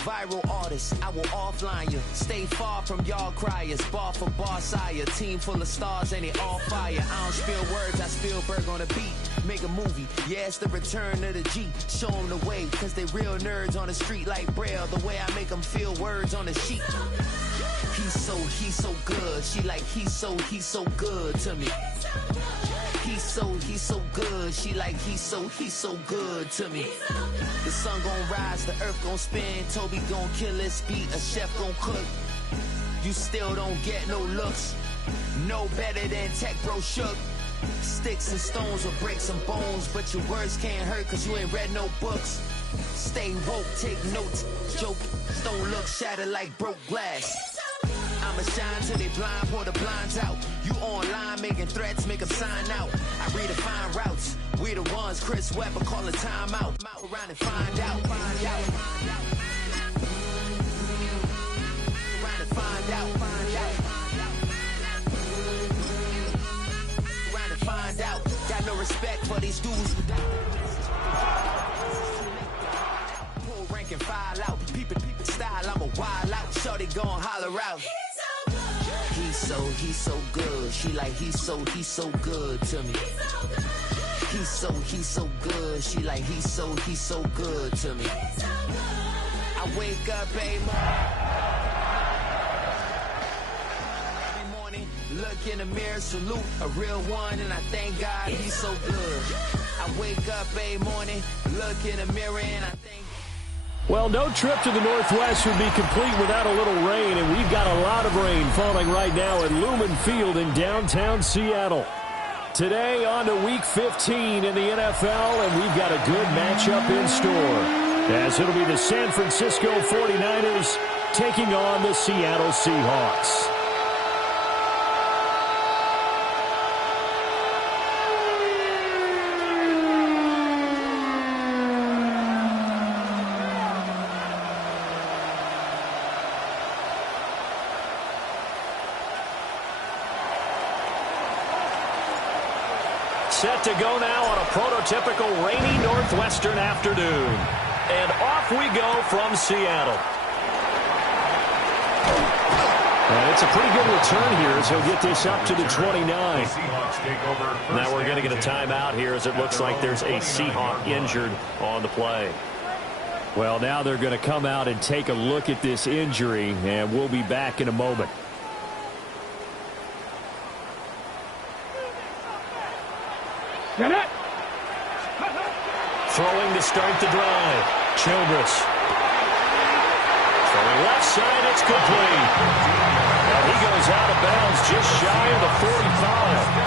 viral artist, I will offline you. Stay far from y'all criers, bar for bar sire. Team full of stars and they all fire. I don't spill words, I Spielberg on a beat. Make a movie, yeah, it's the return of the G. Show them the way, cause they real nerds on the street like Braille. The way I make them feel words on the sheet. He's so good. She like, he's so good to me. He's so good. She like, he's so good to me. The sun gon' rise, the earth gon' spin. Toby gon' kill this beat, a chef gon' cook. You still don't get no looks. No better than Tech Bro Shook. Sticks and stones will break some bones, but your words can't hurt cause you ain't read no books. Stay woke, take notes, joke, don't look shattered like broke glass. I'ma shine till they blind, pour the blinds out. You online making threats, make them sign out. I redefine routes, we the ones Chris Webber call a timeout. Around and find out, find out. Around and find out, find out. Around and find out. Got no respect for these dudes. Pull rank and file out. Peep style, I'm a wild out. Shorty gon' holler out. He's so good. She like, he's so good to me. He's so good. She like, he's so good to me. I wake up every morning, look in the mirror, salute a real one, and I thank God he's so good. I wake up every morning, look in the mirror, and I thank. Well, no trip to the Northwest would be complete without a little rain, and we've got a lot of rain falling right now at Lumen Field in downtown Seattle. Today on to Week 15 in the NFL, and we've got a good matchup in store, as it'll be the San Francisco 49ers taking on the Seattle Seahawks. Set to go now on a prototypical rainy northwestern afternoon. And off we go from Seattle. And it's a pretty good return here as he'll get this up to the 29. Now we're going to get a timeout here as it looks like there's a Seahawk injured on the play. Well, now they're going to come out and take a look at this injury, and we'll be back in a moment. Throwing to start the drive. Childress. Throwing left side, it's complete. And he goes out of bounds just shy of the 45.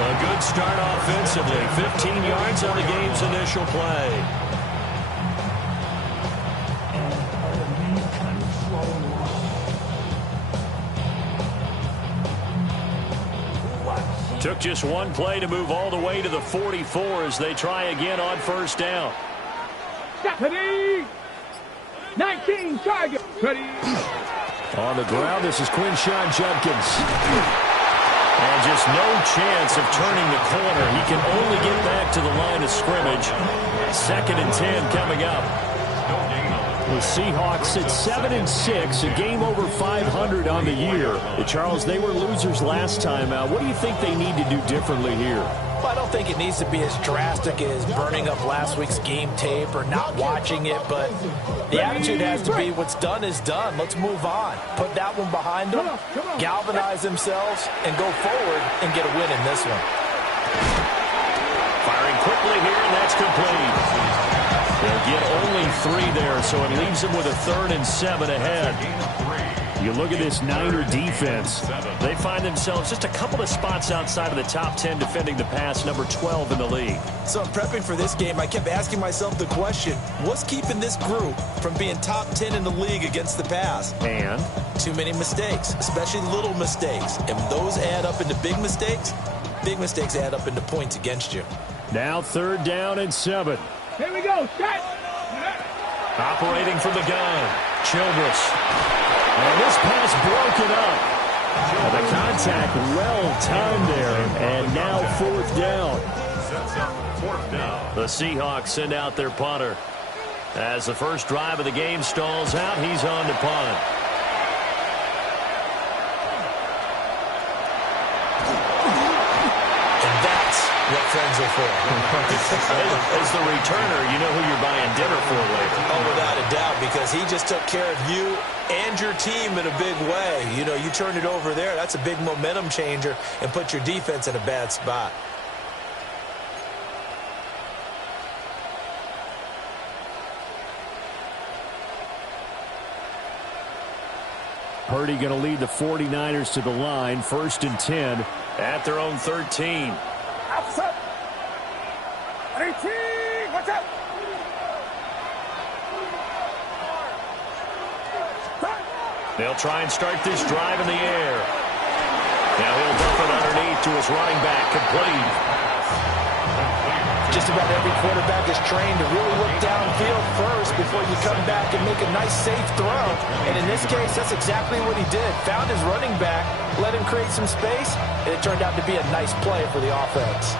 A good start offensively. 15 yards on the game's initial play. Took just one play to move all the way to the 44 as they try again on first down. Ready. 19 target. Ready. On the ground, this is Quinshon Judkins. And just no chance of turning the corner. He can only get back to the line of scrimmage. 2nd and 10 coming up. The Seahawks at 7-6, a game over 500 on the year. Charles, they were losers last time out. What do you think they need to do differently here? Well, I don't think it needs to be as drastic as burning up last week's game tape or not watching it, but the attitude has to be what's done is done. Let's move on. Put that one behind them, galvanize themselves, and go forward and get a win in this one. Firing quickly here, and that's complete. They'll get only 3 there, so it leaves them with a 3rd and 7 ahead. You look at this Niner defense. They find themselves just a couple of spots outside of the top 10 defending the pass, number 12 in the league. So in prepping for this game, I kept asking myself the question, what's keeping this group from being top 10 in the league against the pass? And? Too many mistakes, especially little mistakes. And when those add up into big mistakes add up into points against you. Now 3rd down and 7. Here we go. Shot. Operating from the gun. Childress. And this pass broken up. And the contact well timed there. And now 4th down. The Seahawks send out their punter. As the first drive of the game stalls out, he's on to punt. And that's what friends are for. As the returner, you know who you're buying dinner for later. Oh, without a doubt, because he just took care of you and your team in a big way. You know, you turned it over there. That's a big momentum changer and put your defense in a bad spot. Purdy going to lead the 49ers to the line, 1st and 10 at their own 13. Outside. 18. Watch out. They'll try and start this drive in the air. Now he'll dump it underneath to his running back, complete. Just about every quarterback is trained to really look downfield first before you come back and make a nice, safe throw. And in this case, that's exactly what he did. Found his running back, let him create some space, and it turned out to be a nice play for the offense.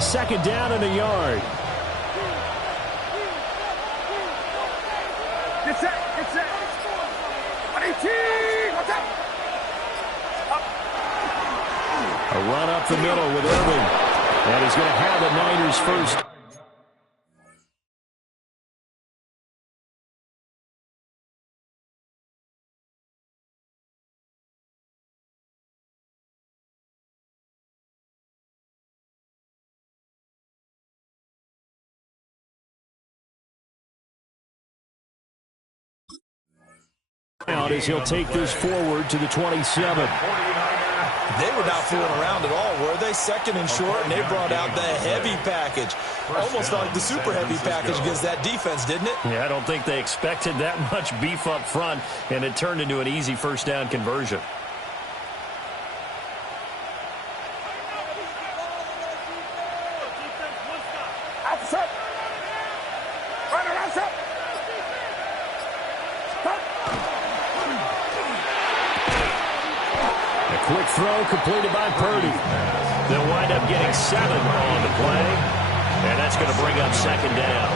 Second down and a yard. Get set. Get set. 118. Watch out. A run up the middle with Irvin. And he's going to have the Niners first. Out as he'll take this forward to the 27. They were not fooling around at all, were they? Second and short, and they brought out the heavy package. Almost like the super heavy package against that defense, didn't it? Yeah, I don't think they expected that much beef up front, and it turned into an easy first down conversion. Outside. Run around, stop. Quick throw completed by Purdy. They'll wind up getting 7 on the play, and that's going to bring up second down.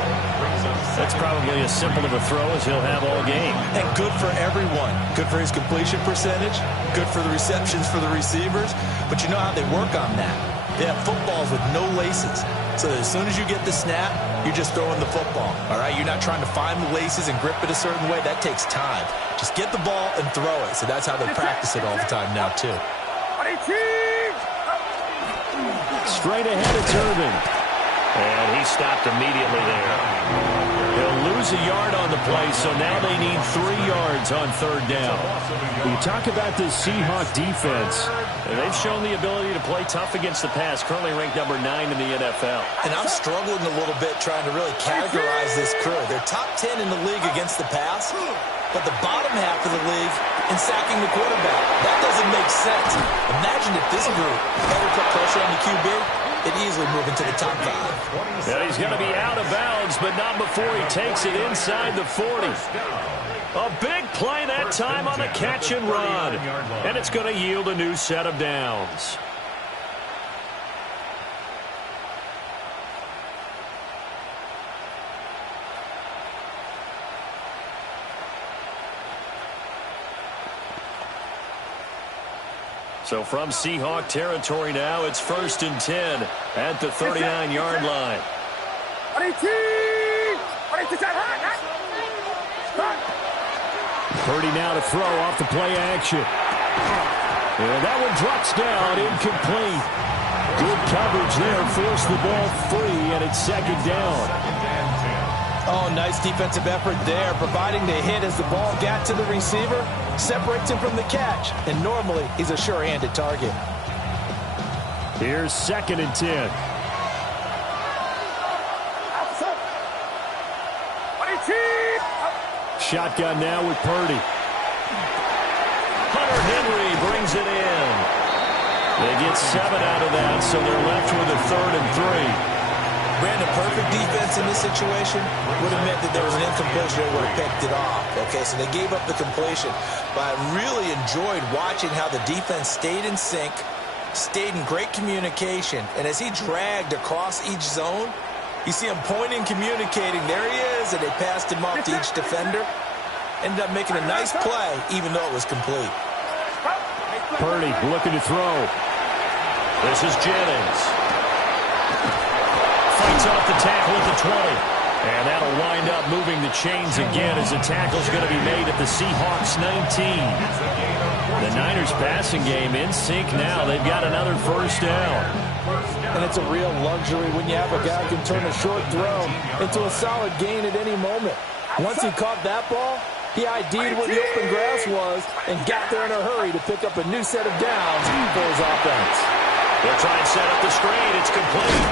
That's probably as simple of a throw as he'll have all game. And good for everyone. Good for his completion percentage. Good for the receptions for the receivers. But you know how they work on that. They have footballs with no laces. So that as soon as you get the snap, you're just throwing the football. All right? You're not trying to find the laces and grip it a certain way. That takes time. Just get the ball and throw it. So that's how they practice it all the time now, too. 18. Straight ahead, it's Irvin. And he stopped immediately there. He'll lose a yard on the play, so now they need 3 yards on third down. When you talk about this Seahawk defense, they've shown the ability to play tough against the pass, currently ranked number 9 in the NFL. And I'm struggling a little bit trying to really categorize this crew. They're top 10 in the league against the pass, but the bottom half of the league in sacking the quarterback. That doesn't make sense. Imagine if this group ever put pressure on the QB. It easily move into the top 5. And he's going to be out of bounds, but not before he takes it inside the 40. A big play that time on the catch and run. And it's going to yield a new set of downs. So from Seahawk territory now, it's 1st and 10 at the 39-yard line. 18. Purdy now to throw off the play action. And that one drops down, incomplete. Good coverage there, forced the ball free, and it's second down. Oh, nice defensive effort there, providing the hit as the ball got to the receiver, separates him from the catch, and normally he's a sure-handed target. Here's 2nd and 10. Shotgun now with Purdy. Hunter Henry brings it in. They get 7 out of that, so they're left with a 3rd and 3. Brandon, perfect defense in this situation would have meant that there was an incompletion. They would have picked it off. Okay, so they gave up the completion. But I really enjoyed watching how the defense stayed in sync, stayed in great communication. And as he dragged across each zone, you see him pointing, communicating. There he is, and they passed him off to each defender. Ended up making a nice play, even though it was complete. Purdy looking to throw. This is Jennings. Fights off the tackle at the 20. And that'll wind up moving the chains again as the tackle's going to be made at the Seahawks 19. The Niners passing game in sync now. They've got another first down. And it's a real luxury when you have a guy who can turn a short throw into a solid gain at any moment. Once he caught that ball, he ID'd where the open grass was and got there in a hurry to pick up a new set of downs for his offense. They'll try and set up the screen. It's complete.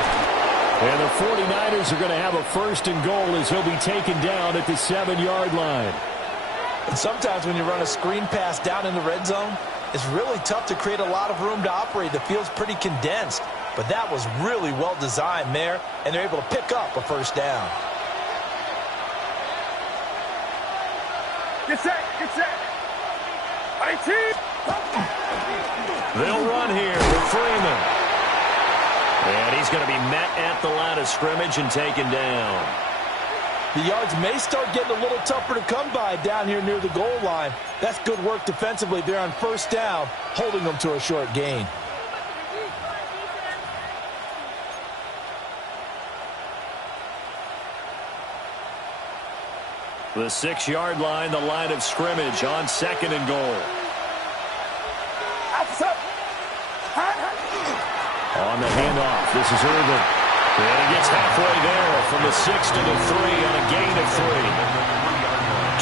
And the 49ers are going to have a first and goal as he'll be taken down at the 7-yard line. And sometimes when you run a screen pass down in the red zone, it's really tough to create a lot of room to operate. The field's pretty condensed. But that was really well designed there, and they're able to pick up a first down. Get set, get set. 18. They'll run here with Freeman. And he's going to be met at the line of scrimmage and taken down. The yards may start getting a little tougher to come by down here near the goal line. That's good work defensively there on first down, holding them to a short gain. The 6-yard line, the line of scrimmage on second and goal. On the handoff, this is Irvin. And he gets halfway there from the 6 to the 3 on a gain of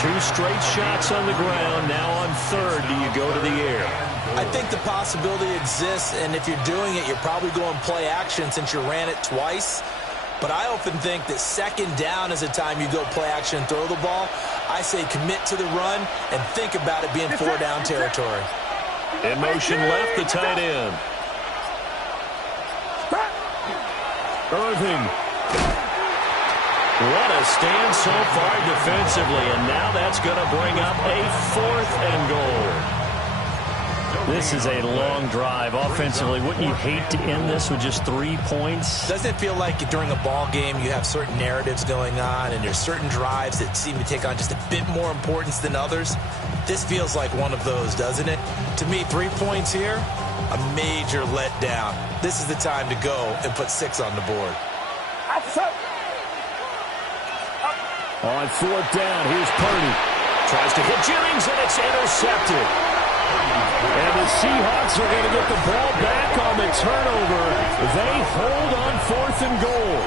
3. 2 straight shots on the ground. Now on third, do you go to the air? I think the possibility exists, and if you're doing it, you're probably going play action since you ran it twice. But I often think that second down is the time you go play action and throw the ball. I say commit to the run and think about it being 4-down territory. In motion left, the tight end. Irving. What a stand so far defensively, and now that's going to bring up a 4th and goal. This is a long drive. Offensively, wouldn't you hate to end this with just 3 points? Doesn't it feel like during a ball game you have certain narratives going on and there's certain drives that seem to take on just a bit more importance than others? This feels like one of those, doesn't it? To me, 3 points here, a major letdown. This is the time to go and put 6 on the board. On 4th down, here's Purdy. Tries to hit Jennings, and it's intercepted. And the Seahawks are going to get the ball back on the turnover. They hold on 4th and goal.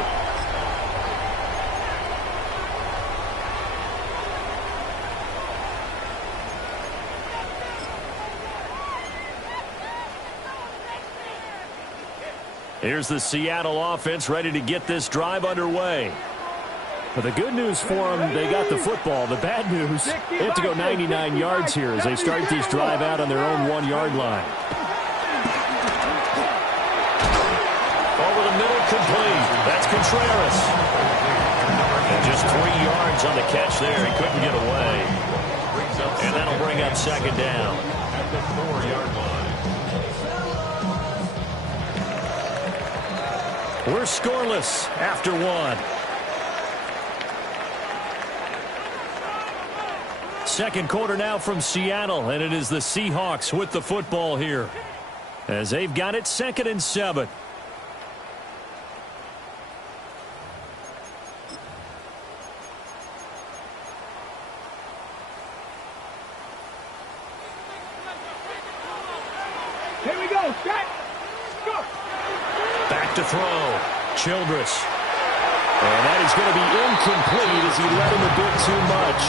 Here's the Seattle offense ready to get this drive underway. But the good news for them, they got the football. The bad news, they have to go 99 yards here as they start this drive out on their own 1-yard line. Over the middle, complete. That's Contreras. And just 3 yards on the catch there. He couldn't get away. And that'll bring up second down. At the 4-yard line. We're scoreless after 1. Second quarter now from Seattle, and it is the Seahawks with the football here as they've got it 2nd and 7. Here we go. Set. Go. Back to throw. Childress. And that is going to be incomplete as he let him a bit too much.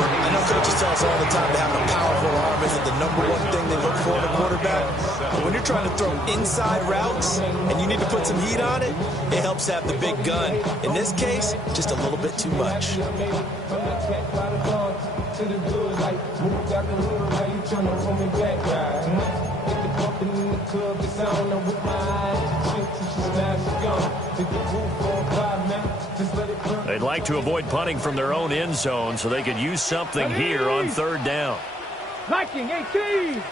I know coaches tell us all the time that having a powerful arm isn't the #1 thing they look for in a quarterback. But when you're trying to throw inside routes and you need to put some heat on it, it helps have the big gun. In this case, just a little bit too much. They'd like to avoid punting from their own end zone so they could use something here on 3rd down. Liking 18.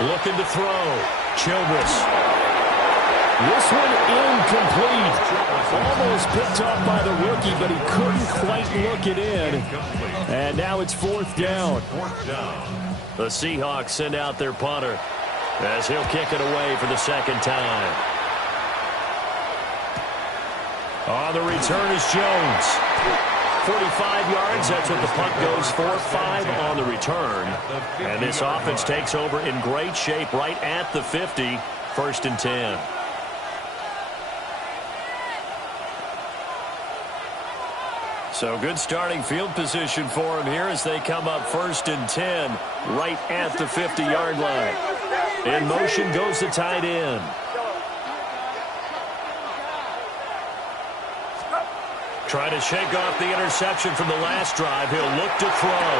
Looking to throw. Childress. This one incomplete. Almost picked off by the rookie, but he couldn't quite look it in. And now it's 4th down. The Seahawks send out their punter as he'll kick it away for the 2nd time. On the return is Jones. 45 yards, that's what the punt goes for. 5 on the return. And this offense takes over in great shape right at the 50. 1st and 10. So good starting field position for him here as they come up 1st and 10 right at the 50-yard line. In motion goes the tight end. Trying to shake off the interception from the last drive. He'll look to throw.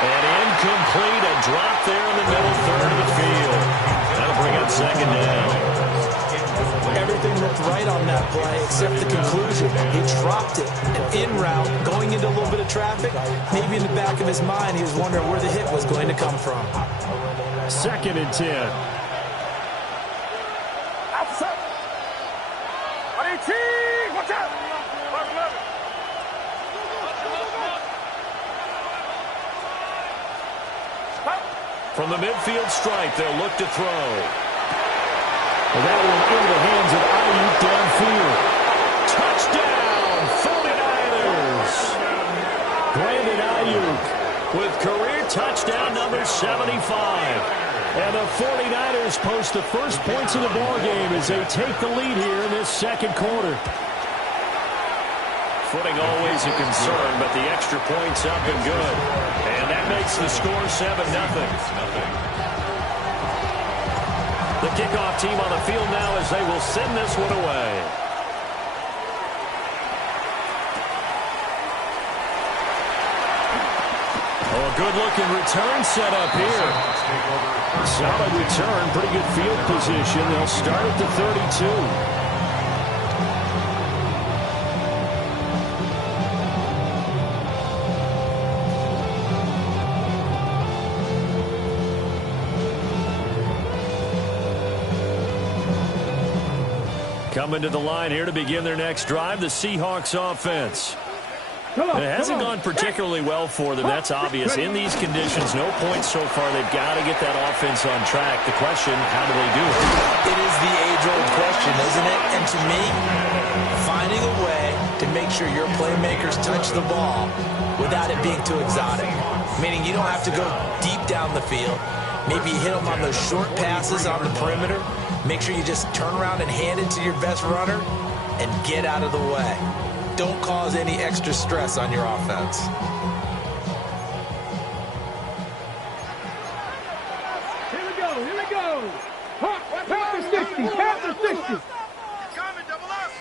And incomplete, a drop there in the middle third of the field. That'll bring up 2nd down. Everything looked right on that play except the conclusion. He dropped it. And en route, going into a little bit of traffic, maybe in the back of his mind, he was wondering where the hit was going to come from. 2nd and 10. Outside. 18. Watch out. 11. From the midfield stripe, they'll look to throw. And that one into the hands of Ayuk downfield. Touchdown, 49ers. Brandon Ayuk with career touchdown number 75. And the 49ers post the first points of the ballgame as they take the lead here in this 2nd quarter. Footing always a concern, but the extra point's up and good. And that makes the score 7-0. The kickoff team on the field now as they will send this one away. Oh, a good-looking return set up here. Solid return, pretty good field position. They'll start at the 32. Coming to the line here to begin their next drive, the Seahawks offense. It hasn't gone particularly well for them, that's obvious. In these conditions, no points so far. They've got to get that offense on track. The question, how do they do it? It is the age-old question, isn't it? And to me, finding a way to make sure your playmakers touch the ball without it being too exotic. Meaning you don't have to go deep down the field. Maybe you hit them on those short passes on the perimeter. Make sure you just turn around and hand it to your best runner and get out of the way. Don't cause any extra stress on your offense. Here we go. Here we go. Panther 60. Panther 60. Coming, double up.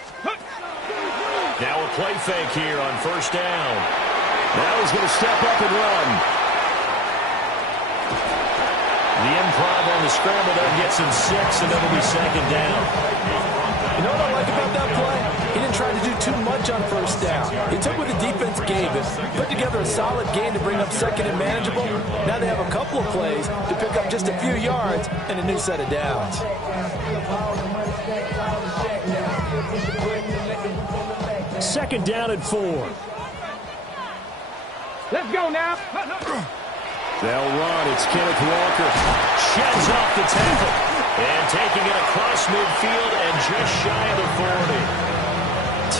Now a play fake here on 1st down. Now he's going to step up and run. The improv on the scramble there gets him 6, and it'll be 2nd down. You know what I like about that play? He didn't try to do too much on 1st down. He took what the defense gave him, put together a solid game to bring up 2nd and manageable. Now they have a couple of plays to pick up just a few yards and a new set of downs. 2nd down and 4. Let's go now. They'll run. It's Kenneth Walker. Sheds off the tackle. And taking it across midfield and just shy of the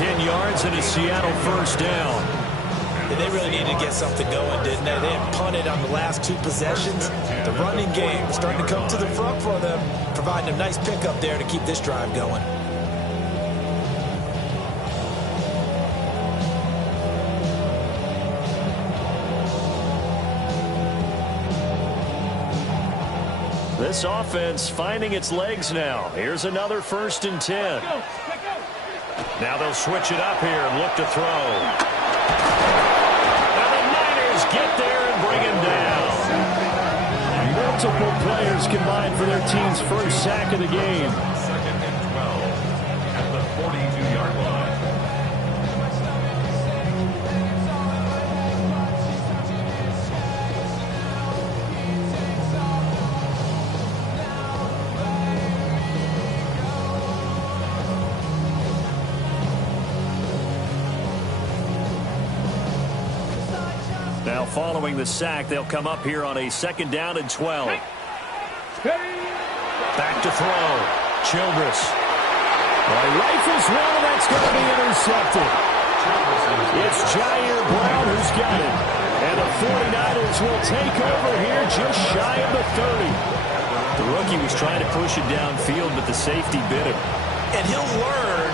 40. 10 yards and a Seattle 1st down. And they really needed to get something going, didn't they? They had punted on the last 2 possessions. The running game was starting to come to the front for them, providing a nice pickup there to keep this drive going. This offense finding its legs now. Here's another 1st and 10. Now they'll switch it up here and look to throw. And the Niners get there and bring him down. Multiple players combined for their team's first sack of the game. 2nd and 12 at the 42-yard line. Now following the sack, they'll come up here on a 2nd down and 12. Back to throw. Childress. Well, he rifles one, and that's going to be intercepted. It's Jair Brown who's got it. And the 49ers will take over here just shy of the 30. The rookie was trying to push it downfield, but the safety bit him. And he'll learn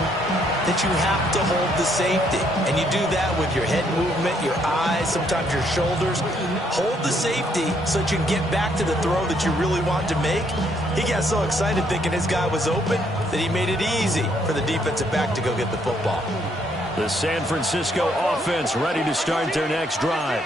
that you have to hold the safety. And you do that with your head movement, your eyes, sometimes your shoulders. Hold the safety so that you can get back to the throw that you really want to make. He got so excited thinking his guy was open that he made it easy for the defensive back to go get the football. The San Francisco offense ready to start their next drive.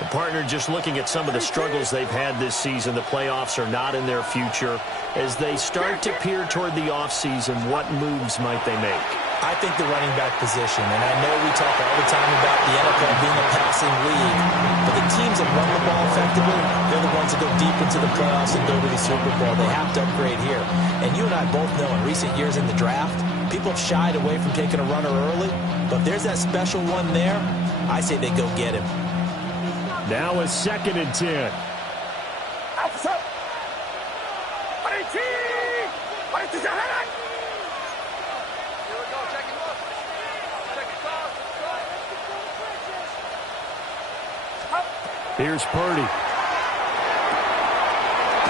The partner just looking at some of the struggles they've had this season. The playoffs are not in their future. As they start to peer toward the offseason, what moves might they make? I think the running back position, and I know we talk all the time about the NFL being a passing league, but the teams that run the ball effectively, they're the ones that go deep into the playoffs and go to the Super Bowl. They have to upgrade here. And you and I both know in recent years in the draft, people have shied away from taking a runner early, but if there's that special one there, I say they go get him. Now a 2nd and 10. Here's Purdy.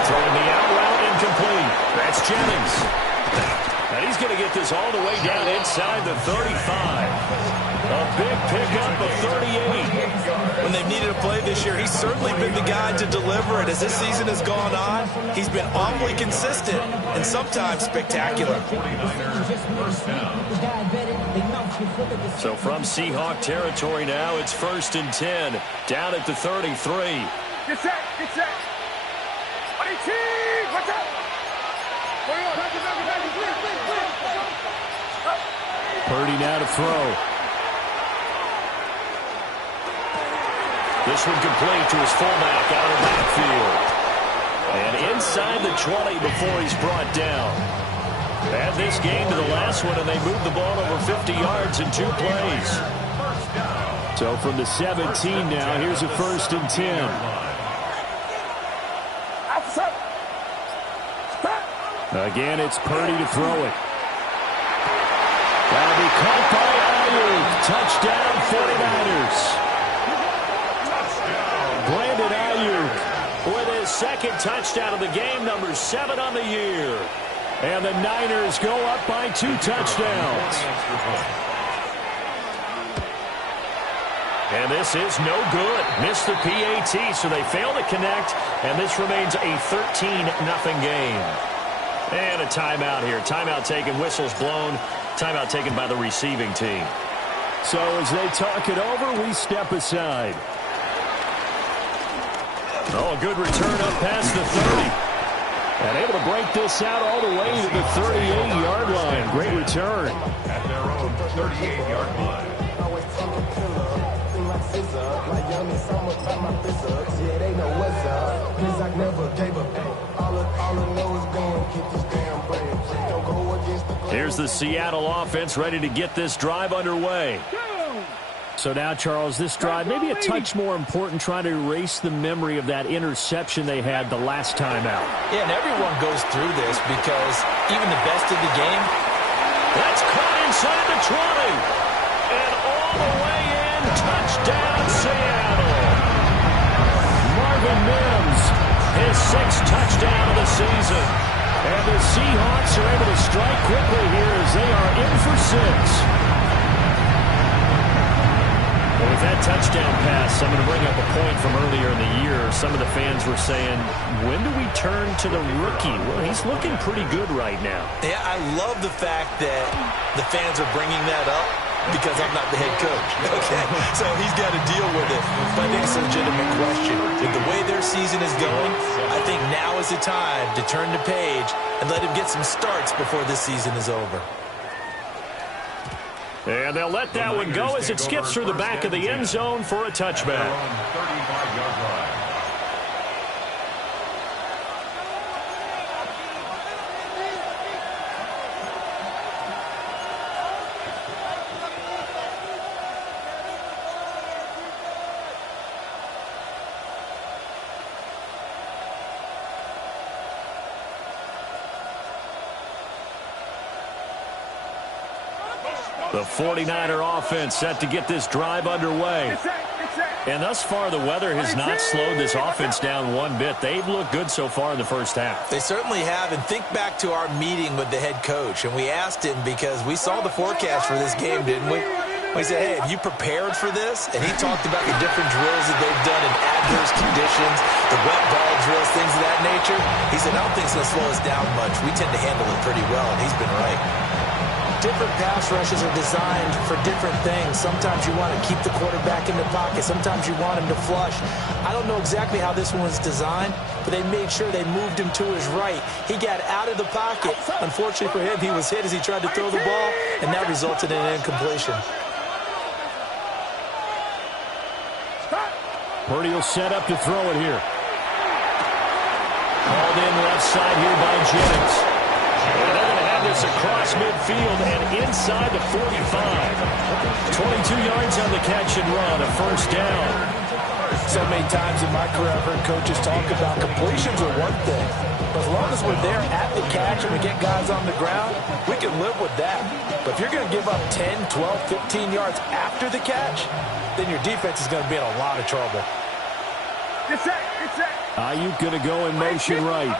Throwing the out route incomplete. That's Jennings. And he's going to get this all the way down inside the 35. A big pickup of 38. When they've needed a play this year, he's certainly been the guy to deliver it. As this season has gone on, he's been awfully consistent and sometimes spectacular. So from Seahawk territory now, it's 1st and 10. Down at the 33. Get set, get set. What's up? Purdy now to throw. This one complete to his fullback out of the backfield. And inside the 20 before he's brought down. Add this game to the last one, and they moved the ball over 50 yards in 2 plays. So from the 17 now, here's a 1st and 10. Again, it's Purdy to throw it. That'll be caught by Ayuk. Touchdown, 49ers. Brandon Ayuk with his 2nd touchdown of the game, number 7 on the year. And the Niners go up by 2 touchdowns. And this is no good. Missed the PAT, so they fail to connect, and this remains a 13-0 game. And a timeout here. Timeout taken, whistles blown. Timeout taken by the receiving team. So as they talk it over, we step aside. Oh, a good return up past the 30. And able to break this out all the way to the 38-yard line. Great return. At their own 38-yard line. Here's the Seattle offense ready to get this drive underway. So now, Charles, this drive maybe a touch more important, trying to erase the memory of that interception they had the last time out. Yeah, and everyone goes through this because even the best of the game. That's caught inside the 20. And all the way in, touchdown Seattle. Marvin Mims, his 6th touchdown of the season. And the Seahawks are able to strike quickly here as they are in for 6. Well, with that touchdown pass, I'm going to bring up a point from earlier in the year. Some of the fans were saying, when do we turn to the rookie? Well, he's looking pretty good right now. Yeah, I love the fact that the fans are bringing that up because I'm not the head coach. Okay, so he's got to deal with it. But I think it's a legitimate question. With the way their season is going, I think now is the time to turn the page and let him get some starts before this season is over. And they'll let that one go as it skips through the back of the end zone for a touchback. 35-yard line. The 49er offense set to get this drive underway. And thus far, the weather has not slowed this offense down one bit. They've looked good so far in the first half. They certainly have. And think back to our meeting with the head coach. And we asked him because we saw the forecast for this game, didn't we? We said, hey, have you prepared for this? And he talked about the different drills that they've done in adverse conditions, the wet ball drills, things of that nature. He said, I don't think it's going to slow us down much. We tend to handle it pretty well, and he's been right. Different pass rushes are designed for different things. Sometimes you want to keep the quarterback in the pocket. Sometimes you want him to flush. I don't know exactly how this one was designed, but they made sure they moved him to his right. He got out of the pocket. Unfortunately for him, he was hit as he tried to throw the ball, and that resulted in an incompletion. Purdy will set up to throw it here. Called in left side here by Jennings. And they're going to have this across midfield and inside the 45. 22 yards on the catch and run, a first down. So many times in my career, I've heard coaches talk about completions are one thing. But as long as we're there at the catch and we get guys on the ground, we can live with that. But if you're going to give up 10, 12, 15 yards after the catch, then your defense is going to be in a lot of trouble. Ayuk going to go in motion right.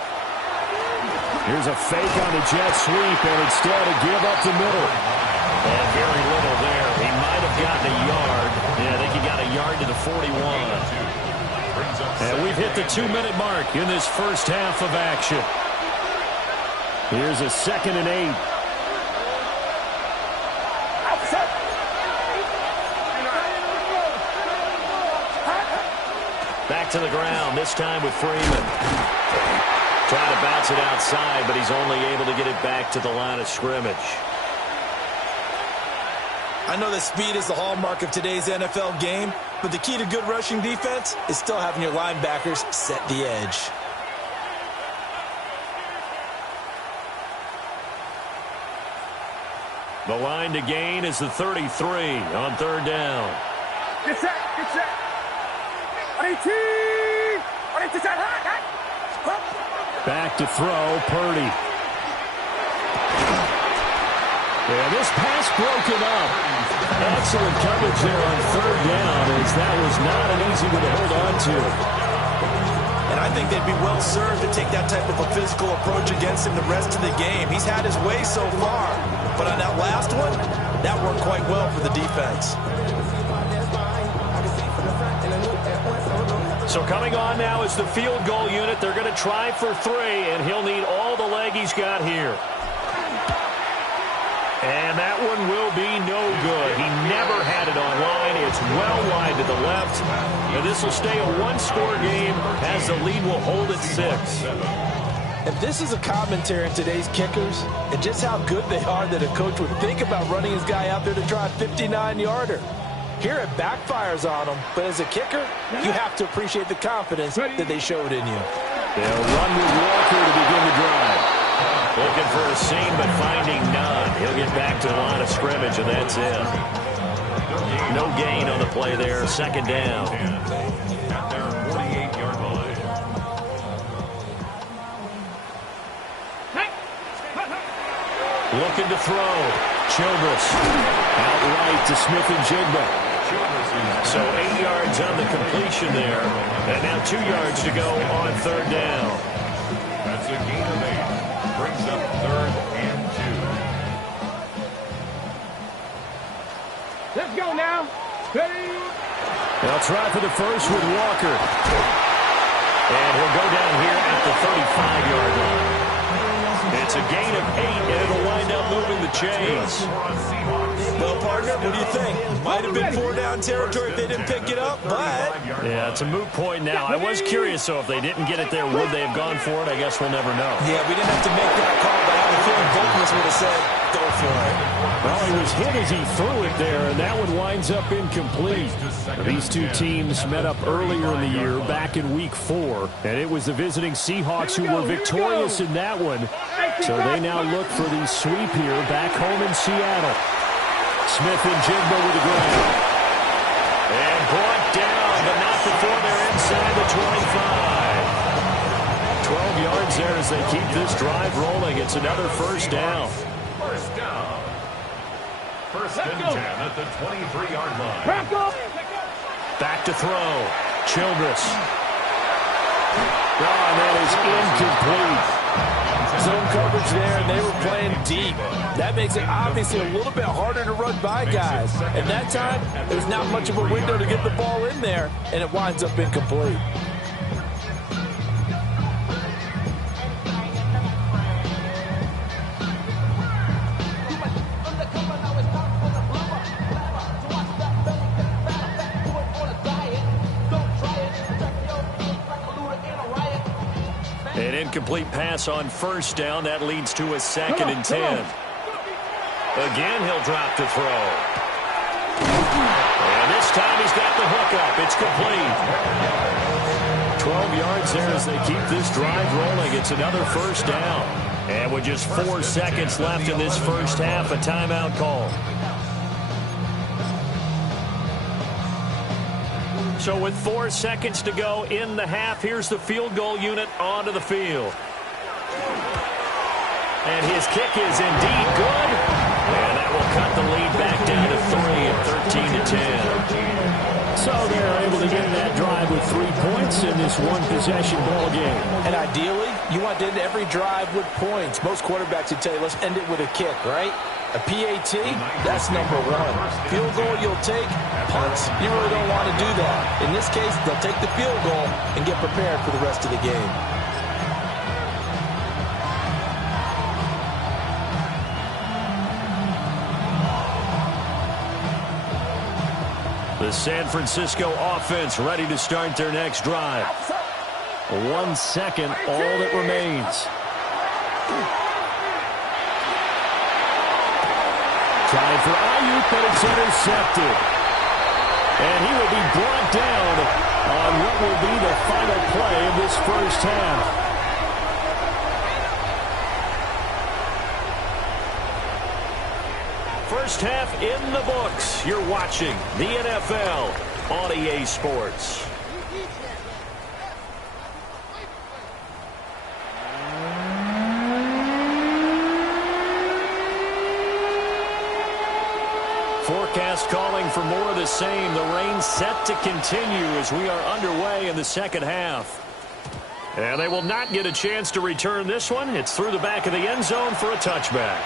Here's a fake on the jet sweep, and instead a give up the middle. And very little there. He might have gotten a yard. Yeah, I think he got a yard to the 41. And we've hit the 2-minute mark in this first half of action. Here's a 2nd and 8. Back to the ground, this time with Freeman. Trying to bounce it outside, but he's only able to get it back to the line of scrimmage. I know that speed is the hallmark of today's NFL game, but the key to good rushing defense is still having your linebackers set the edge. The line to gain is the 33 on 3rd down. Get set, get set. Back to throw, Purdy. Yeah, this pass broken up. Excellent coverage there on 3rd down, as that was not an easy one to hold on to. And I think they'd be well served to take that type of a physical approach against him the rest of the game. He's had his way so far, but on that last one, that worked quite well for the defense. So coming on now is the field goal unit. They're going to try for 3, and he'll need all the leg he's got here. And that one will be no good. He never had it online. It's well wide to the left. And this will stay a 1-score game as the lead will hold at 6. And this is a commentary on today's kickers and just how good they are that a coach would think about running his guy out there to try a 59-yarder. Here it backfires on him, but as a kicker, you have to appreciate the confidence that they showed in you. They'll run with Walker to begin the drive. Looking for a seam, but finding none. He'll get back to the line of scrimmage, and that's it. No gain on the play there. 2nd down. At their 48-yard line. Looking to throw. Childress. Outright to Smith-Njigba. So 8 yards on the completion there. And now 2 yards to go on 3rd down. That's a gain of 8. Brings up 3rd and 2. Let's go now. Ready? They'll try for the first with Walker. And he'll go down here at the 35-yard line. It's a gain of 8, and it'll wind up moving the chains. Well, partner, what do you think? Might have been 4-down territory if they didn't pick it up, but... Yeah, it's a moot point now. I was curious, so if they didn't get it there, would they have gone for it? I guess we'll never know. Yeah, we didn't have to make that call, but I have a feeling both of us would have said, go for it. Well, he was hit as he threw it there, and that one winds up incomplete. These two teams met up earlier in the year, back in Week 4, and it was the visiting Seahawks who were victorious in that one. So they now look for the sweep here back home in Seattle. Smith-Njigba with the ground. And brought down, but not before they're inside the 25. 12 yards there as they keep this drive rolling. It's another first down. First down. First and 10 at the 23-yard line. Back up. Back to throw. Childress. Oh, that is incomplete. Zone coverage there, and they were playing deep. That makes it obviously a little bit harder to run by guys. At that time, there's not much of a window to get the ball in there, and it winds up incomplete. An incomplete pass on first down. That leads to a 2nd and 10. Again, he'll drop to throw. And this time he's got the hook up. It's complete. 12 yards there as they keep this drive rolling. It's another first down. And with just 4 seconds left in this first half, a timeout call. So with 4 seconds to go in the half, here's the field goal unit onto the field. And his kick is indeed good. And that will cut the lead back down to 3 at 13-10. So they're able to get that drive with 3 points in this one-possession ball game. And ideally, you want to end every drive with points. Most quarterbacks would tell you, let's end it with a kick, right? A PAT, that's number 1. Field goal you'll take, punts, you really don't want to do that. In this case, they'll take the field goal and get prepared for the rest of the game. The San Francisco offense ready to start their next drive. 1 second, all that remains. Trying for Ayuk, but it's intercepted. And he will be brought down on what will be the final play of this first half. First half in the books. You're watching the NFL on EA Sports. Forecast calling for more of the same. The rain set to continue as we are underway in the second half. And they will not get a chance to return this one. It's through the back of the end zone for a touchback.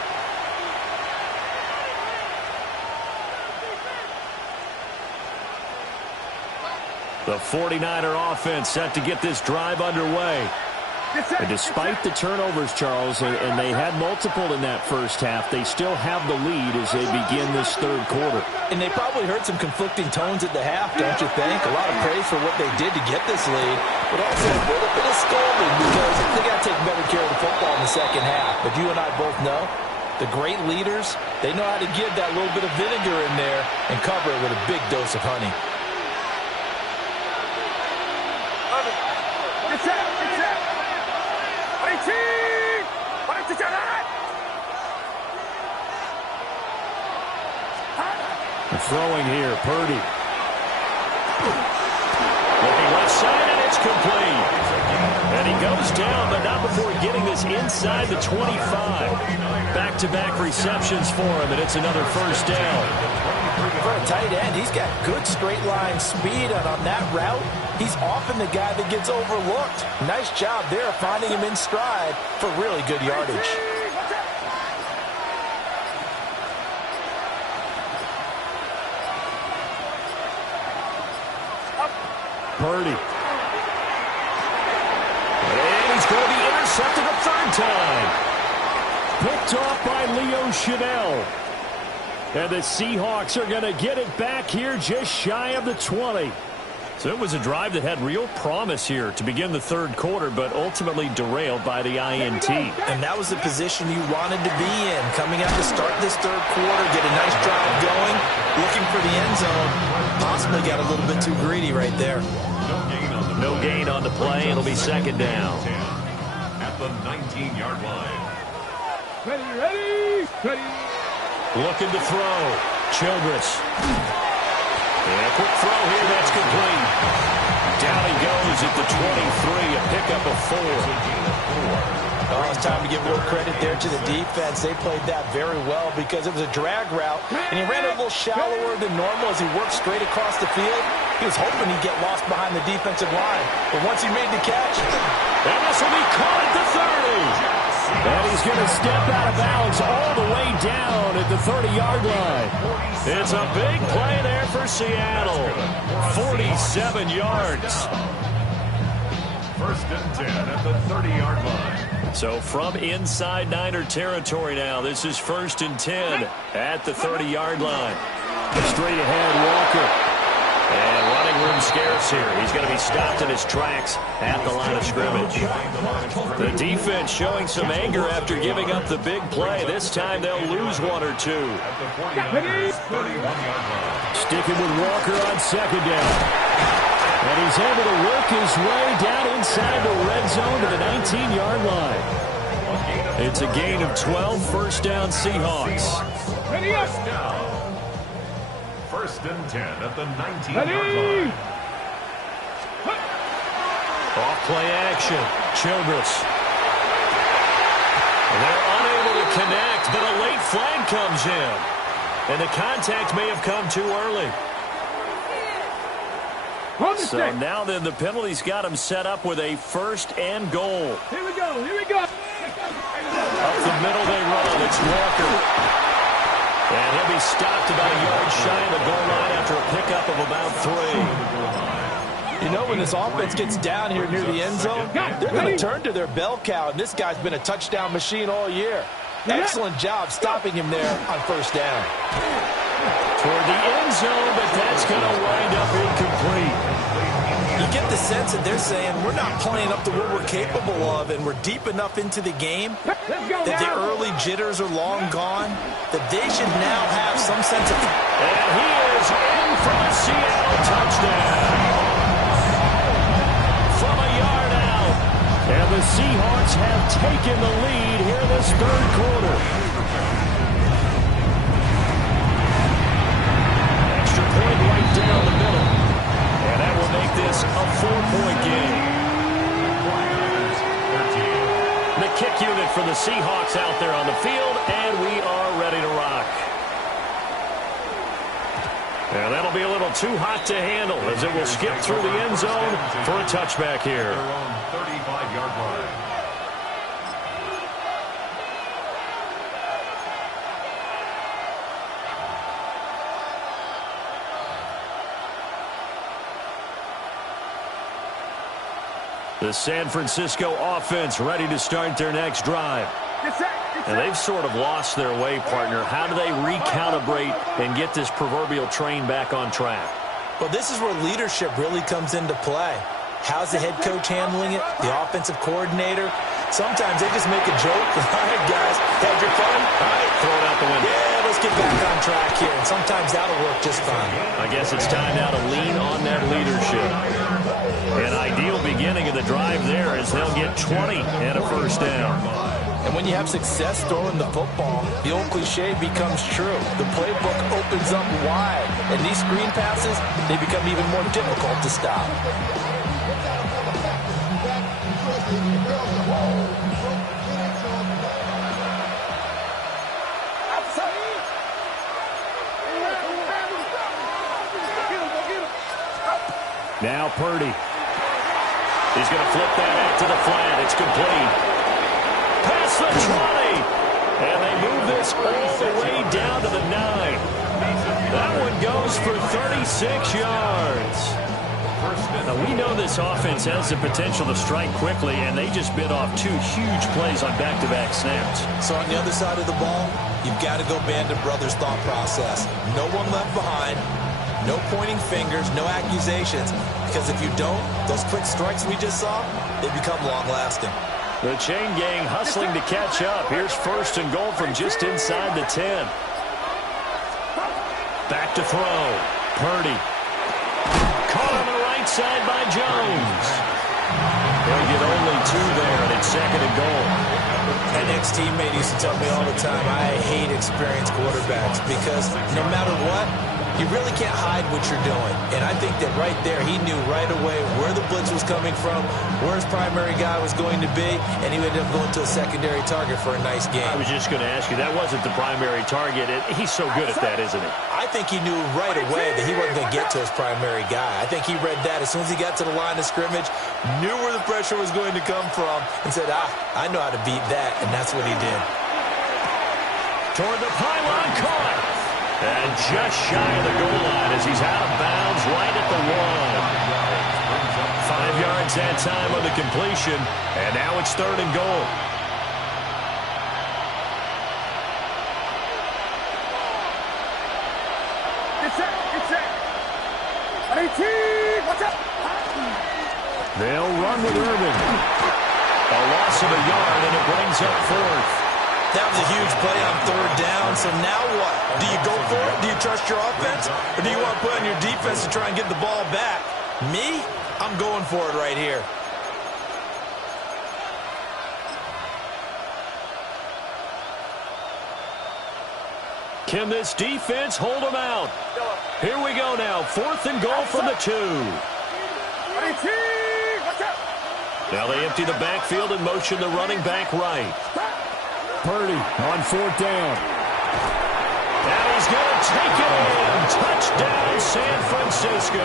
The 49er offense set to get this drive underway. And despite the turnovers, Charles, and they had multiple in that first half, they still have the lead as they begin this third quarter. And they probably heard some conflicting tones at the half, don't you think? A lot of praise for what they did to get this lead, but also a little bit of scolding because they got to take better care of the football in the second half. But you and I both know the great leaders, they know how to give that little bit of vinegar in there and cover it with a big dose of honey. Throwing here, Purdy. Looking left side, and it's complete. And he goes down, but not before getting this inside the 25. Back-to-back receptions for him, and it's another first down. For a tight end, he's got good straight-line speed, and on that route, he's often the guy that gets overlooked. Nice job there finding him in stride for really good yardage. Purdy. And he's going to be intercepted a third time. Picked off by Leo Chanel. And the Seahawks are going to get it back here just shy of the 20. So it was a drive that had real promise here to begin the third quarter, but ultimately derailed by the INT. And that was the position you wanted to be in. Coming out to start this third quarter, get a nice drive going, looking for the end zone. Possibly got a little bit too greedy right there. No gain on the play. It'll be second down. At the 19-yard line. Ready. Looking to throw. Childress. And a quick throw here. That's complete. Down he goes at the 23. A pickup of 4. Well, it's time to give a little credit there to the defense. They played that very well because it was a drag route, and he ran it a little shallower than normal as he worked straight across the field. He was hoping he'd get lost behind the defensive line, but once he made the catch, and this will be caught at the 30. And he's going to step out of bounds all the way down at the 30-yard line. It's a big play there for Seattle. 47 yards. First and 10 at the 30-yard line. So from inside Niner territory now, this is first and 10 at the 30-yard line. Straight ahead, Walker. And running room scarce here. He's going to be stopped in his tracks at the line of scrimmage. The defense showing some anger after giving up the big play. This time they'll lose one or two. Sticking with Walker on second down. And he's able to work his way down inside the red zone to the 19-yard line. It's a gain of 12, first down Seahawks. First and 10 at the 19-yard line. Off play action. Childress. And they're unable to connect, but a late flag comes in. And the contact may have come too early. So now then the penalty's got him set up with a first and goal. Here we go, here we go. Up the middle they run. It's Walker. And he'll be stopped about a yard shy of the goal line after a pickup of about 3. you know, when this offense gets down here near the end zone, they're going to turn to their bell cow, and this guy's been a touchdown machine all year. Excellent job stopping him there on first down. Toward the end zone, but that's going to wind up incomplete. You get the sense that they're saying we're not playing up to what we're capable of, and we're deep enough into the game that the early jitters are long gone, that they should now have some sense of... And he is in for a Seattle touchdown. From a yard out. And the Seahawks have taken the lead here in this third quarter. Extra point right down the middle. And that will make this a 4-point game. The kick unit for the Seahawks out there on the field, and we are ready to rock. And that'll be a little too hot to handle as it will skip through the end zone for a touchback here. Their own 35-yard line. The San Francisco offense ready to start their next drive. And they've sort of lost their way, partner. How do they recalibrate and get this proverbial train back on track? Well, this is where leadership really comes into play. How's the head coach handling it? The offensive coordinator? Sometimes they just make a joke. All right, guys, had your fun? All right, throw it out the window. Yeah, let's get back on track here. And sometimes that'll work just fine. I guess it's time now to lean on that leadership. An ideal beginning of the drive there as they'll get 20 and a first down. And when you have success throwing the football, the old cliche becomes true. The playbook opens up wide, and these screen passes, they become even more difficult to stop. Now Purdy. He's going to flip that out to the flat. It's complete. Past the 20. And they move this all the way down to the 9. That one goes for 36 yards. Now, we know this offense has the potential to strike quickly, and they just bit off 2 huge plays on back-to-back snaps. So on the other side of the ball, you've got to go Band of Brothers thought process. No one left behind. No pointing fingers, no accusations, because if you don't, those quick strikes we just saw, they become long-lasting. The chain gang hustling to catch up. Here's first and goal from just inside the 10. Back to throw. Purdy. Caught on the right side by Jones. They'll get only 2 there, and it's second and goal. An ex-teammate used to tell me all the time, I hate experienced quarterbacks because no matter what, you really can't hide what you're doing. And I think that right there, he knew right away where the blitz was coming from, where his primary guy was going to be, and he ended up going to a secondary target for a nice game. I was just going to ask you, that wasn't the primary target. He's so good at that, isn't he? I think he knew right away that he wasn't going to get to his primary guy. I think he read that as soon as he got to the line of scrimmage, knew where the pressure was going to come from, and said, I know how to beat that, and that's what he did. Toward the pylon, caught. And just shy of the goal line as he's out of bounds right at the 1. 5 yards that time on the completion, and now it's 3rd and goal. They'll run with Irvin. A loss of a yard, and it brings up 4th. That was a huge play on 3rd down, so now what? Do you go for it? Do you trust your offense? Or do you want to put on your defense to try and get the ball back? Me? I'm going for it right here. Can this defense hold them out? Here we go now. 4th and goal from the 2. Now they empty the backfield and motion the running back right. Purdy on 4th down. Now he's going to take it in. Touchdown, San Francisco.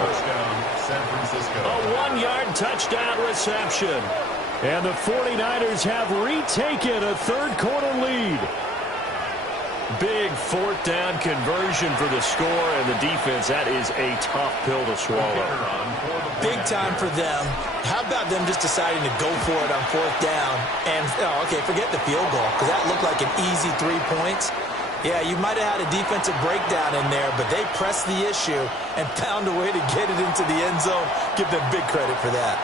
Touchdown, San Francisco. A 1-yard touchdown reception. And the 49ers have retaken a 3rd quarter lead. Big 4th down conversion for the score, and the defense, that is a tough pill to swallow. Big time for them. How about them just deciding to go for it on 4th down? And, okay, forget the field goal, because that looked like an easy 3 points. Yeah, you might have had a defensive breakdown in there, but they pressed the issue and found a way to get it into the end zone. Give them big credit for that.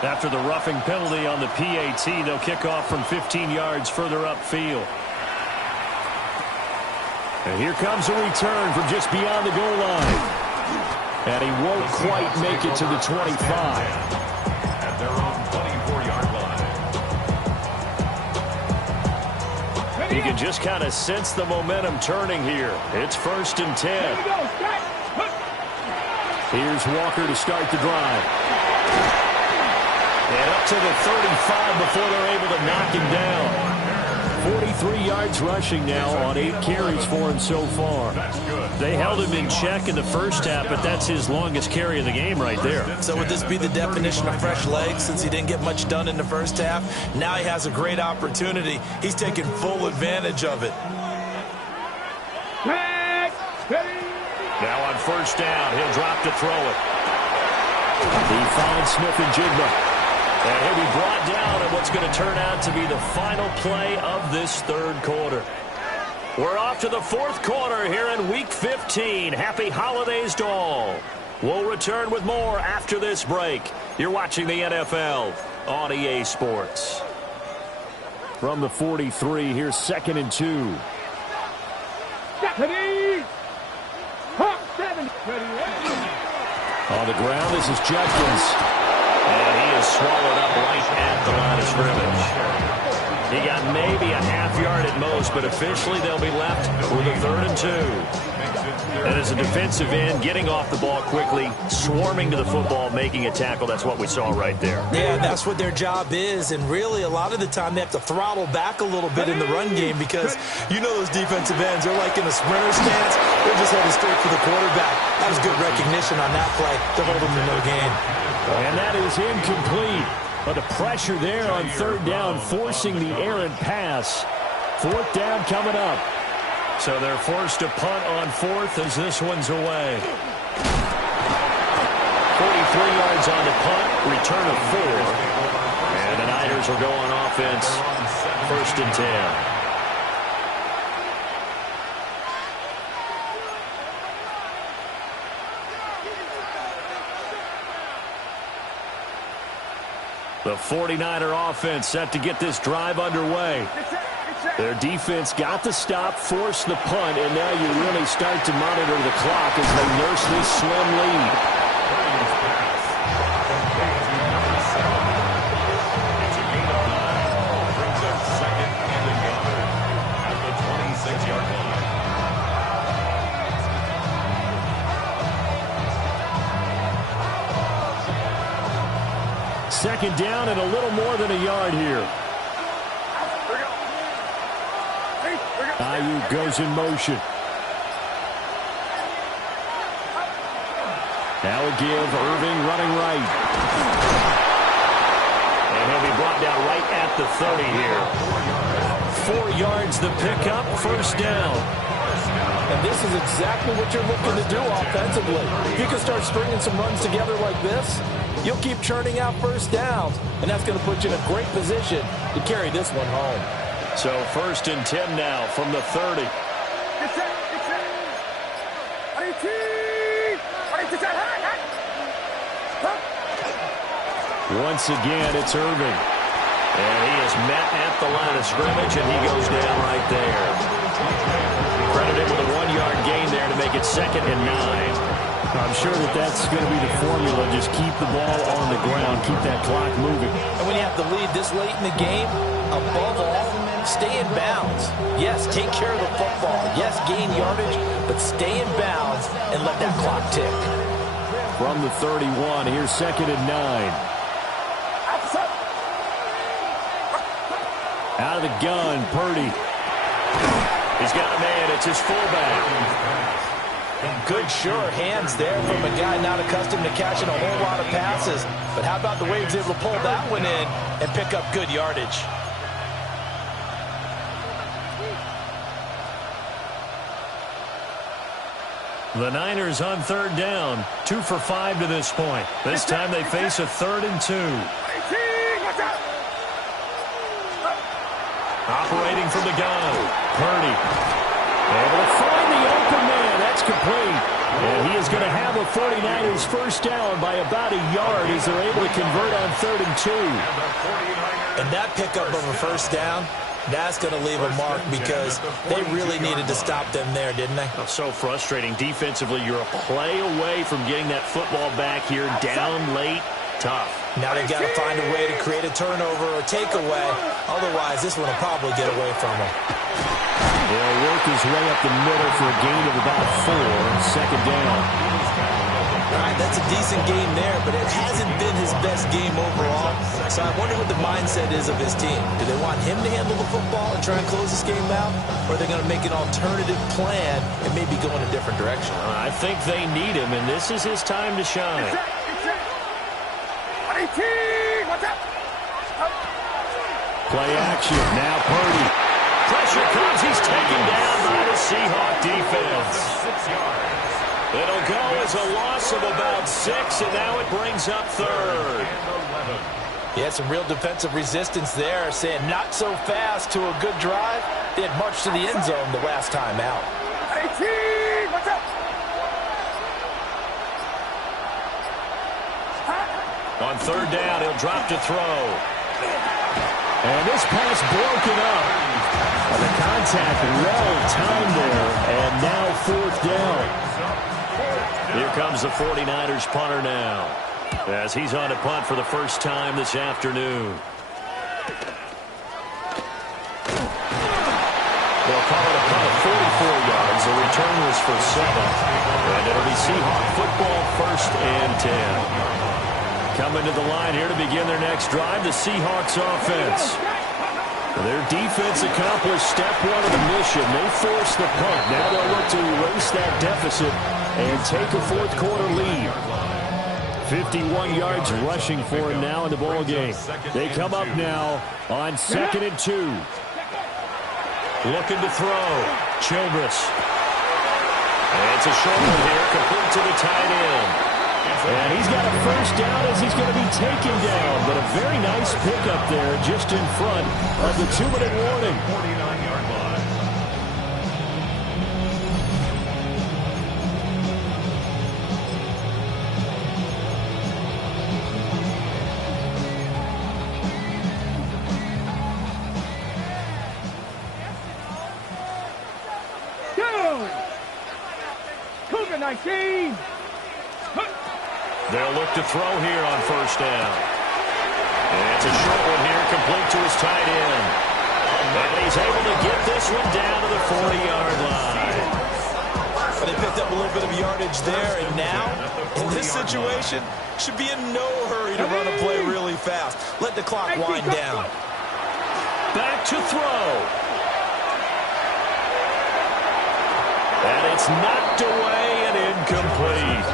After the roughing penalty on the PAT, they'll kick off from 15 yards further upfield. And here comes a return from just beyond the goal line. And he won't quite make it to the 25. At their own 24-yard line. You can just kind of sense the momentum turning here. It's 1st and 10. Here's Walker to start the drive. And up to the 35 before they're able to knock him down. 43 yards rushing now on 8 carries for him so far. They held him in check in the first half, but that's his longest carry of the game right there. So would this be the definition of fresh legs since he didn't get much done in the first half? Now he has a great opportunity. He's taking full advantage of it. Now on 1st down, he'll drop to throw it. He finds Smith-Njigba. And he'll be brought down in what's going to turn out to be the final play of this 3rd quarter. We're off to the 4th quarter here in Week 15. Happy holidays to all. We'll return with more after this break. You're watching the NFL on EA Sports. From the 43, here's 2nd and 2. On the ground, this is Judkins. And he is swallowed up right at the line of scrimmage. He got maybe a half yard at most, but officially they'll be left with a 3rd and 2. And as a defensive end, getting off the ball quickly, swarming to the football, making a tackle, that's what we saw right there. Yeah, that's what their job is, and really a lot of the time they have to throttle back a little bit in the run game because you know those defensive ends, they're like in a sprinter stance, they're just headed straight for the quarterback. That was good recognition on that play to hold them to no gain. And that is incomplete. But the pressure there on 3rd down, forcing the errant pass. 4th down coming up. So they're forced to punt on 4th as this one's away. 43 yards on the punt, return of 4. And the Niners will go on offense, 1st and 10. The 49er offense set to get this drive underway. Their defense got the stop, forced the punt, and now you really start to monitor the clock as they nurse this slim lead. second down and a little more than a yard here. Ayuk goes in motion. Now a give, Irving running right. And he'll be brought down right at the 30 here. 4 yards the pickup, first down. And this is exactly what you're looking to do offensively. If you can start stringing some runs together like this, you'll keep churning out first downs, and that's going to put you in a great position to carry this one home. So 1st and 10 now from the 30. Once again, it's Irving. And he is met at the line of scrimmage, and he goes down right there. Credited with a 1-yard gain there to make it 2nd and 9. I'm sure that's going to be the formula. Just keep the ball on the ground. Keep that clock moving. And when you have the lead this late in the game, above all, stay in bounds. Yes, take care of the football. Yes, gain yardage, but stay in bounds and let that clock tick. From the 31, here's 2nd and 9. Out of the gun, Purdy. He's got a man. It's his fullback. Good, sure hands there from a guy not accustomed to catching a whole lot of passes. But how about the way he's able to pull that one in and pick up good yardage? The Niners on 3rd down. 2 for 5 to this point. This time they face a 3rd and 2. Operating from the gun. Purdy. Able to find the open man. That's complete. And he is going to have a 49ers first down by about a yard as they're able to convert on 3rd and 2. And that pickup of a first down, that's going to leave a mark because they really needed to stop them there, didn't they? So frustrating. Defensively, you're a play away from getting that football back here. Down late. Tough. Now they've got to find a way to create a turnover or takeaway. Otherwise, this one will probably get away from them. He'll work his way up the middle for a gain of about 4. 2nd down. All right, that's a decent game there, but it hasn't been his best game overall. So I wonder what the mindset is of his team. Do they want him to handle the football and try and close this game out? Or are they going to make an alternative plan and maybe go in a different direction? I think they need him, and this is his time to shine. Play action. Now Purdy. Pressure comes. He's taken down by the Seahawk defense. It'll go as a loss of about 6, and now it brings up 3rd. Yeah, some real defensive resistance there, saying not so fast to a good drive. They had marched to the end zone the last time out. On 3rd down, he'll drop to throw. And this pass broken up. And the contact well timed there. And now 4th down. Here comes the 49ers punter now, as he's on to punt for the first time this afternoon. They'll call it a punt of 44 yards. The return was for 7. And it'll be Seahawk football, 1st and 10. Coming to the line here to begin their next drive, the Seahawks offense. Their defense accomplished step 1 of the mission. They forced the punt. Now they'll look to erase that deficit and take a 4th quarter lead. 51 yards rushing for him now in the ball game. They come up now on 2nd and 2. Looking to throw. Childress. And it's a short one here, complete to the tight end. And he's got a first down as he's going to be taken down. But a very nice pickup there just in front of the 2-minute warning. 49-yard line. Cougar 19. They'll look to throw here on 1st down. And it's a short one here, complete to his tight end. And he's able to get this one down to the 40-yard line. But they picked up a little bit of yardage there, and now, in this situation, should be in no hurry to run a play really fast. Let the clock wind down. Back to throw. And it's knocked away and incomplete.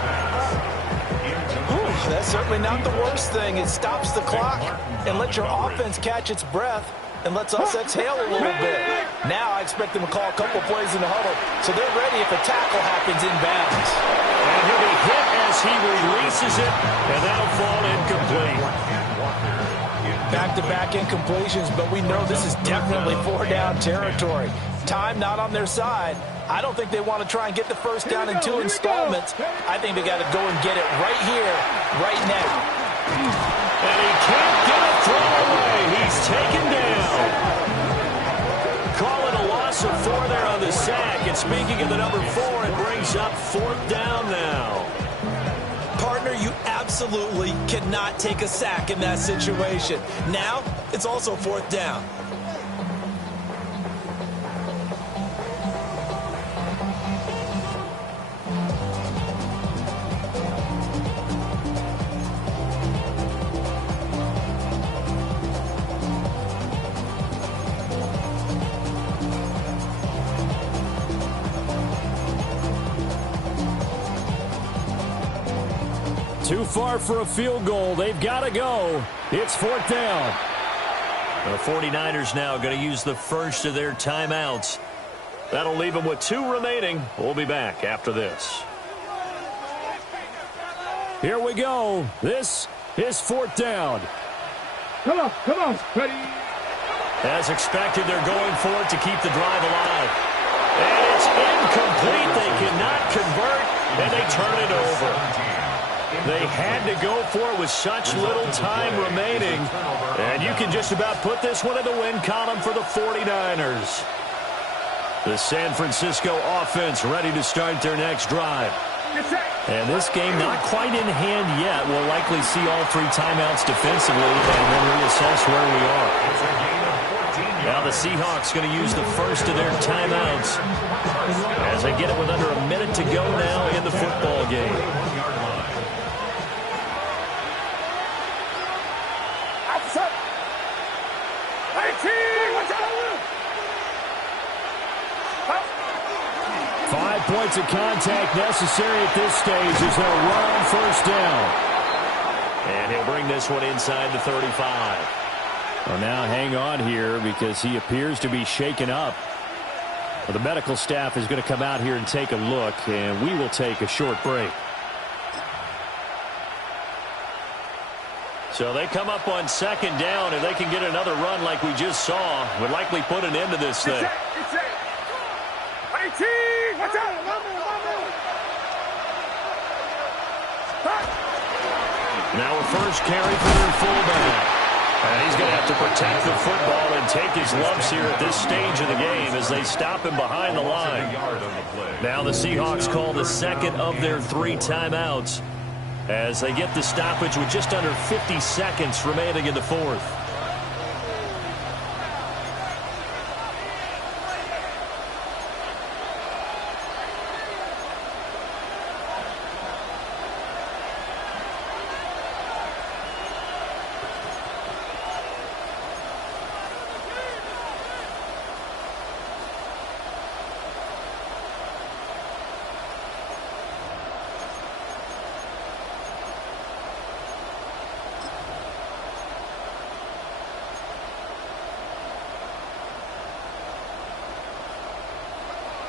That's certainly not the worst thing. It stops the clock and lets your offense catch its breath and lets us exhale a little bit. Now I expect them to call a couple plays in the huddle so they're ready if a tackle happens in bounds. And he'll be hit as he releases it, and that'll fall incomplete. Back-to-back incompletions, but we know this is definitely 4-down territory. Time not on their side. I don't think they want to try and get the first down in 2 installments. I think they got to go and get it right here, right now. And he can't get a throw away. He's taken down. Call it a loss of 4 there on the sack. And speaking of the number 4, it brings up 4th down now. Partner, you absolutely cannot take a sack in that situation. Now, it's also 4th down. Too far for a field goal. They've got to go. It's 4th down. The 49ers now going to use the first of their timeouts. That'll leave them with 2 remaining. We'll be back after this. Here we go. This is 4th down. Come on, ready. As expected, they're going for it to keep the drive alive. And it's incomplete. They cannot convert, and they turn it over. They had to go for it with such little time remaining. And you can just about put this one in the win column for the 49ers. The San Francisco offense ready to start their next drive. And this game not quite in hand yet. We'll likely see all 3 timeouts defensively and then reassess where we are. Now the Seahawks going to use the first of their timeouts as they get it with under a minute to go now in the football game. 5 points of contact necessary at this stage as they'll run on 1st down. And he'll bring this one inside the 35. Well, now hang on here because he appears to be shaken up. Well, the medical staff is going to come out here and take a look, and we will take a short break. So they come up on 2nd down. If they can get another run like we just saw, would likely put an end to this thing. Now a first carry for their fullback. And he's going to have to protect the football and take his lumps here at this stage of the game as they stop him behind the line. Now the Seahawks call the 2nd of their 3 timeouts as they get the stoppage with just under 50 seconds remaining in the 4th.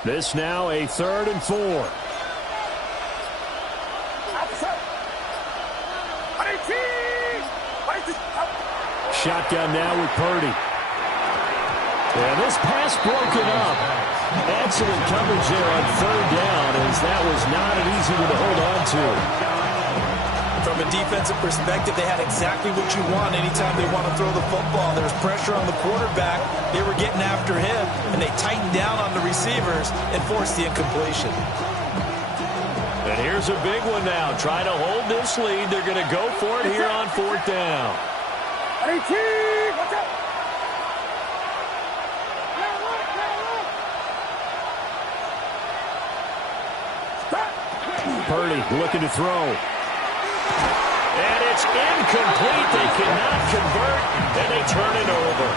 This now a 3rd and 4. Shotgun now with Purdy. And this pass broken up. Excellent coverage there on 3rd down as that was not an easy one to hold on to. From a defensive perspective, they had exactly what you want anytime they want to throw the football. There's pressure on the quarterback. They were getting after him, and they tightened down on the receivers and forced the incompletion. And here's a big one now. Trying to hold this lead. They're going to go for it here on 4th down. Purdy looking to throw. And it's incomplete. They cannot convert, and they turn it over.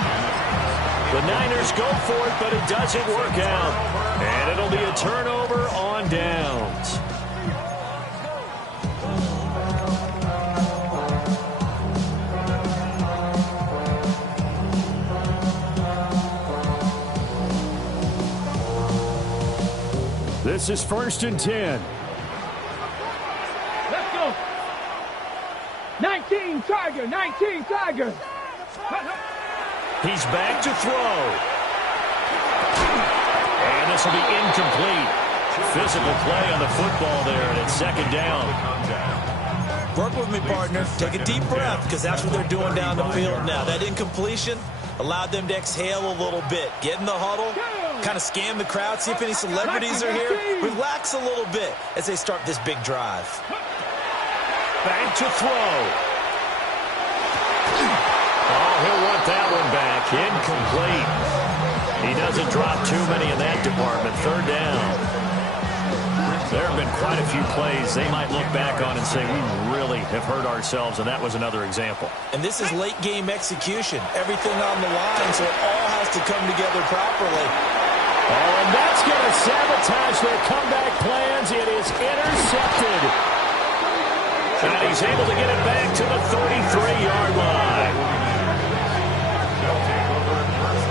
The Niners go for it, but it doesn't work out. And it'll be a turnover on downs. This is 1st and 10. Let's go. 19 Tiger, 19 Tiger. He's back to throw. And this will be incomplete. Physical play on the football there, and it's 2nd down. Work with me, partner. Take a deep breath, because that's what they're doing down the field now. That incompletion allowed them to exhale a little bit. Get in the huddle, kind of scan the crowd, see if any celebrities are here. Relax a little bit as they start this big drive. Back to throw. Oh, he'll want that one back. Incomplete. He doesn't drop too many in that department. 3rd down. There have been quite a few plays they might look back on and say, we really have hurt ourselves, and that was another example. And this is late-game execution. Everything on the line, so it all has to come together properly. Oh, and that's going to sabotage their comeback plans. It is intercepted. And he's able to get it back to the 33-yard line.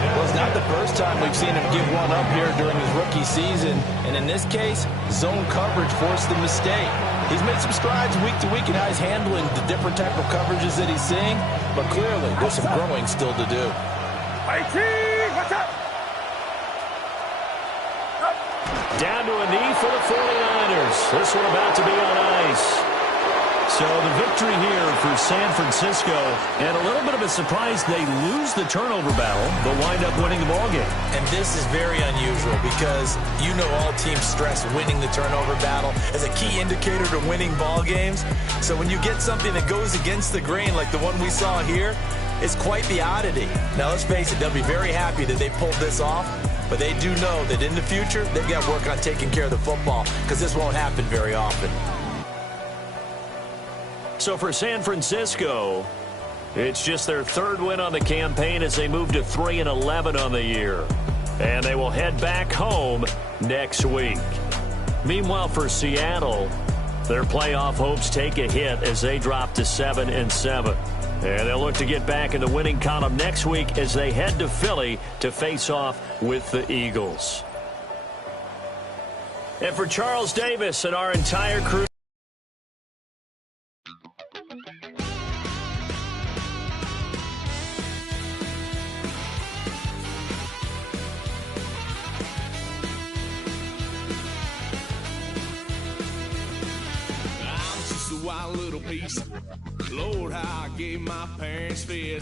Well, it's not the first time we've seen him give one up here during his rookie season. And in this case, zone coverage forced the mistake. He's made some strides week to week in how he's handling the different type of coverages that he's seeing. But clearly, there's some growing still to do. What's up? Down to a knee for the 49ers. This one about to be on ice. So the victory here for San Francisco, and a little bit of a surprise, they lose the turnover battle, but wind up winning the ballgame. And this is very unusual because you know all teams stress winning the turnover battle as a key indicator to winning ball games. So when you get something that goes against the grain like the one we saw here, it's quite the oddity. Now let's face it, they'll be very happy that they pulled this off, but they do know that in the future they've got to work on taking care of the football because this won't happen very often. So for San Francisco, it's just their 3rd win on the campaign as they move to 3-11 on the year. And they will head back home next week. Meanwhile, for Seattle, their playoff hopes take a hit as they drop to 7-7. And they'll look to get back in the winning column next week as they head to Philly to face off with the Eagles. And for Charles Davis and our entire crew, Wild little piece. Lord, how I gave my parents fist.